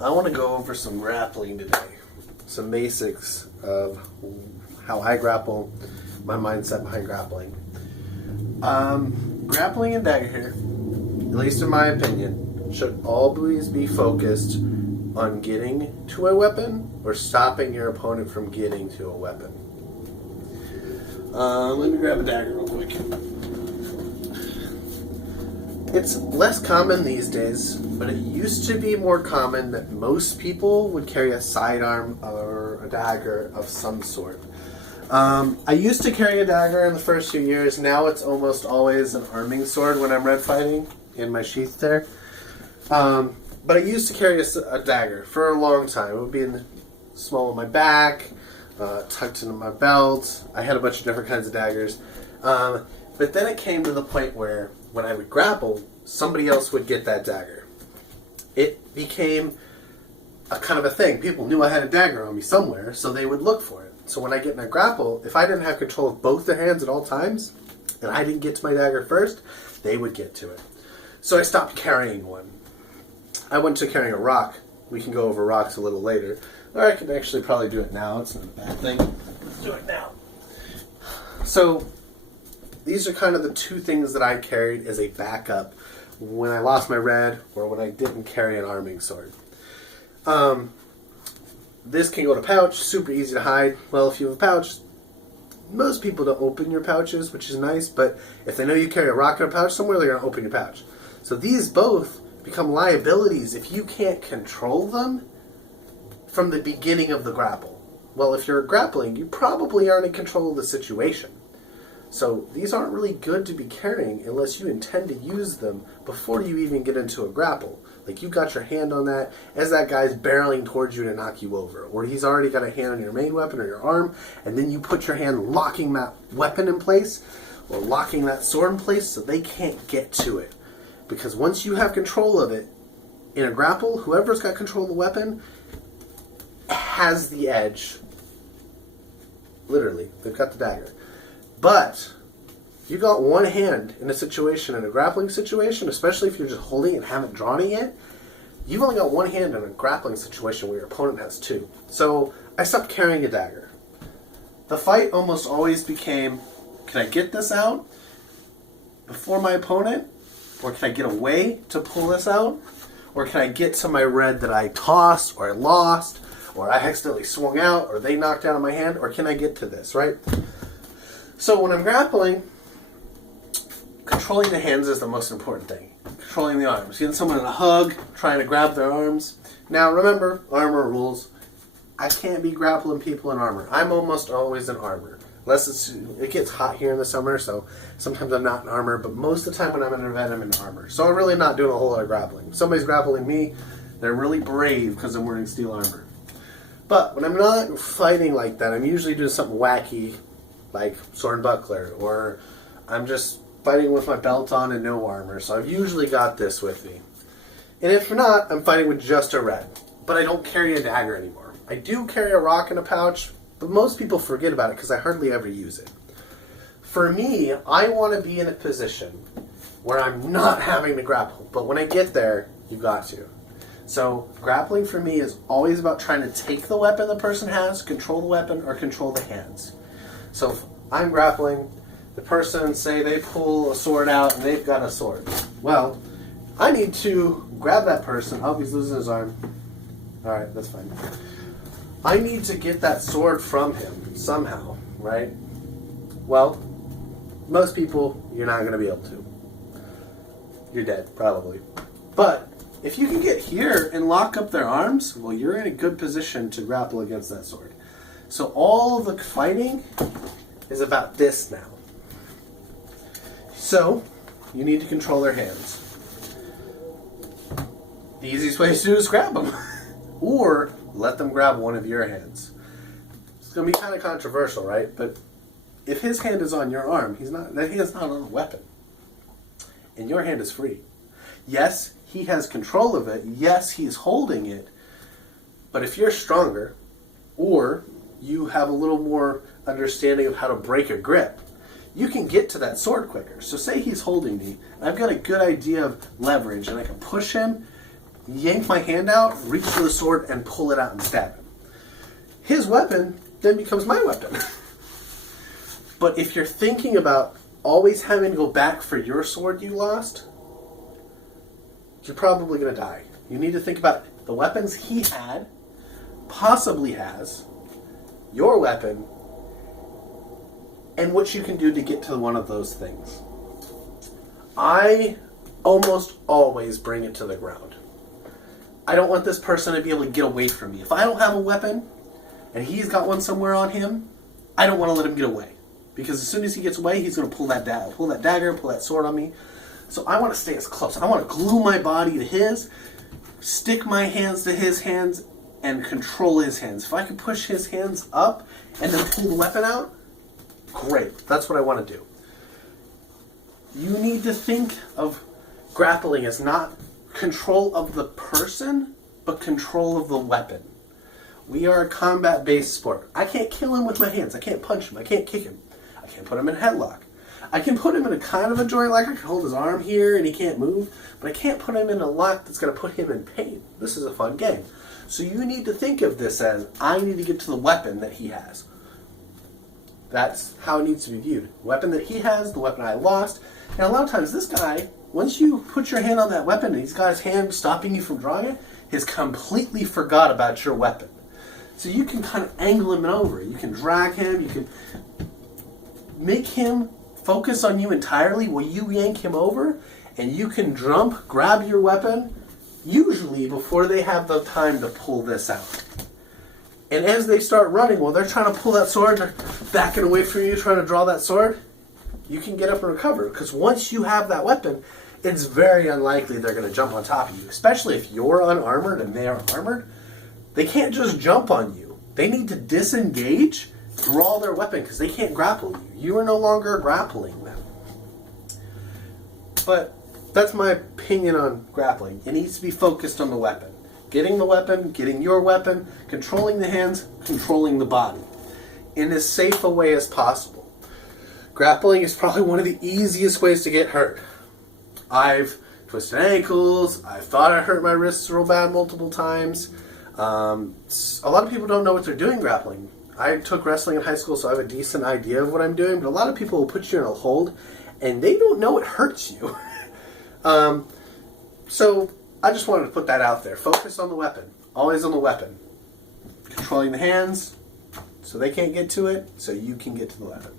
I want to go over some grappling today. Some basics of how I grapple, my mindset behind grappling. Grappling and Dagorhir, at least in my opinion, should always be focused on getting to a weapon or stopping your opponent from getting to a weapon. Let me grab a dagger real quick. It's less common these days, but it used to be more common that most people would carry a sidearm or a dagger of some sort. I used to carry a dagger in the first few years. Now it's almost always an arming sword when I'm red fighting in my sheath there. But I used to carry a dagger for a long time. It would be in the small of my back, tucked into my belt. I had a bunch of different kinds of daggers. But then it came to the point where when I would grapple, somebody else would get that dagger. It became a kind of a thing. People knew I had a dagger on me somewhere, so they would look for it. So when I get in a grapple, if I didn't have control of both their hands at all times, and I didn't get to my dagger first, they would get to it. So I stopped carrying one. I went to carrying a rock. We can go over rocks a little later. Or I can actually probably do it now. It's not a bad thing. Let's do it now. So these are kind of the two things that I carried as a backup when I lost my red or when I didn't carry an arming sword. This can go in a pouch, super easy to hide. Well, if you have a pouch, most people don't open your pouches, which is nice, but if they know you carry a rock in a pouch somewhere, they're going to open your pouch. So these both become liabilities if you can't control them from the beginning of the grapple. Well, if you're grappling, you probably aren't in control of the situation. So these aren't really good to be carrying unless you intend to use them before you even get into a grapple. Like you got your hand on that as that guy's barreling towards you to knock you over. Or he's already got a hand on your main weapon or your arm, and then you put your hand locking that weapon in place or locking that sword in place so they can't get to it. Because once you have control of it in a grapple, whoever's got control of the weapon has the edge. Literally, they've got the dagger. But you got one hand in a situation, in a grappling situation, especially if you're just holding it and haven't drawn it yet, you've only got one hand in a grappling situation where your opponent has two. So I stopped carrying a dagger. The fight almost always became, can I get this out before my opponent? Or can I get away to pull this out? Or can I get to my red that I tossed or I lost or I accidentally swung out or they knocked out of my hand? Or can I get to this, right? So when I'm grappling, controlling the hands is the most important thing. Controlling the arms. Getting someone in a hug, trying to grab their arms. Now remember, armor rules. I can't be grappling people in armor. I'm almost always in armor. Unless it gets hot here in the summer, so sometimes I'm not in armor, but most of the time when I'm in an event, I'm in armor. So I'm really not doing a whole lot of grappling. If somebody's grappling me, they're really brave because I'm wearing steel armor. But when I'm not fighting like that, I'm usually doing something wacky, like sword and buckler, or I'm just fighting with my belt on and no armor, so I've usually got this with me. And if not, I'm fighting with just a red, but I don't carry a dagger anymore. I do carry a rock in a pouch, but most people forget about it because I hardly ever use it. For me, I want to be in a position where I'm not having to grapple, but when I get there, you got to. So grappling for me is always about trying to take the weapon the person has, control the weapon, or control the hands. So if I'm grappling, the person, say they pull a sword out and they've got a sword. Well, I need to grab that person. Oh, he's losing his arm. Alright, that's fine. I need to get that sword from him somehow, right? Well, most people, you're not going to be able to. You're dead, probably. But if you can get here and lock up their arms, well, you're in a good position to grapple against that sword. So all the fighting is about this now. So, you need to control their hands. The easiest way to do it is grab them. Or let them grab one of your hands. It's going to be kind of controversial, right? But if his hand is on your arm, that hand's not on a weapon. And your hand is free. Yes, he has control of it. Yes, he's holding it. But if you're stronger, or you have a little more understanding of how to break a grip, you can get to that sword quicker. So say he's holding me, and I've got a good idea of leverage, and I can push him yank my hand out, reach for the sword, and pull it out and stab him. His weapon then becomes my weapon. But if you're thinking about always having to go back for your sword you lost, you're probably going to die. You need to think about the weapons he had, possibly has, your weapon, and what you can do to get to one of those things. I almost always bring it to the ground. I don't want this person to be able to get away from me. If I don't have a weapon, and he's got one somewhere on him, I don't want to let him get away. Because as soon as he gets away, he's going to pull that dagger, pull that sword on me. So I want to stay as close. I want to glue my body to his, stick my hands to his hands, and control his hands. If I can push his hands up and then pull the weapon out, great. That's what I want to do. You need to think of grappling as not control of the person, but control of the weapon. We are a combat-based sport. I can't kill him with my hands. I can't punch him. I can't kick him. I can't put him in a headlock. I can put him in a kind of a joint, like I can hold his arm here and he can't move, but I can't put him in a lock that's going to put him in pain. This is a fun game. So you need to think of this as, I need to get to the weapon that he has. That's how it needs to be viewed. The weapon that he has, the weapon I lost. And a lot of times this guy, once you put your hand on that weapon and he's got his hand stopping you from drawing it, he's completely forgot about your weapon. So you can kind of angle him over. You can drag him. You can make him focus on you entirely while you yank him over. And you can jump, grab your weapon, usually before they have the time to pull this out. And as they start running, while they're trying to pull that sword, they're backing away from you, trying to draw that sword, you can get up and recover. Because once you have that weapon, it's very unlikely they're going to jump on top of you. Especially if you're unarmored and they are armored. They can't just jump on you. They need to disengage, draw their weapon, because they can't grapple you. You are no longer grappling them. But that's my opinion on grappling. It needs to be focused on the weapon. Getting the weapon, getting your weapon, controlling the hands, controlling the body in as safe a way as possible. Grappling is probably one of the easiest ways to get hurt. I've twisted ankles. I thought I hurt my wrists real bad multiple times. A lot of people don't know what they're doing grappling. I took wrestling in high school, so I have a decent idea of what I'm doing, but a lot of people will put you in a hold, and they don't know it hurts you. So I just wanted to put that out there. Focus on the weapon. Always on the weapon. Controlling the hands so they can't get to it, so you can get to the weapon.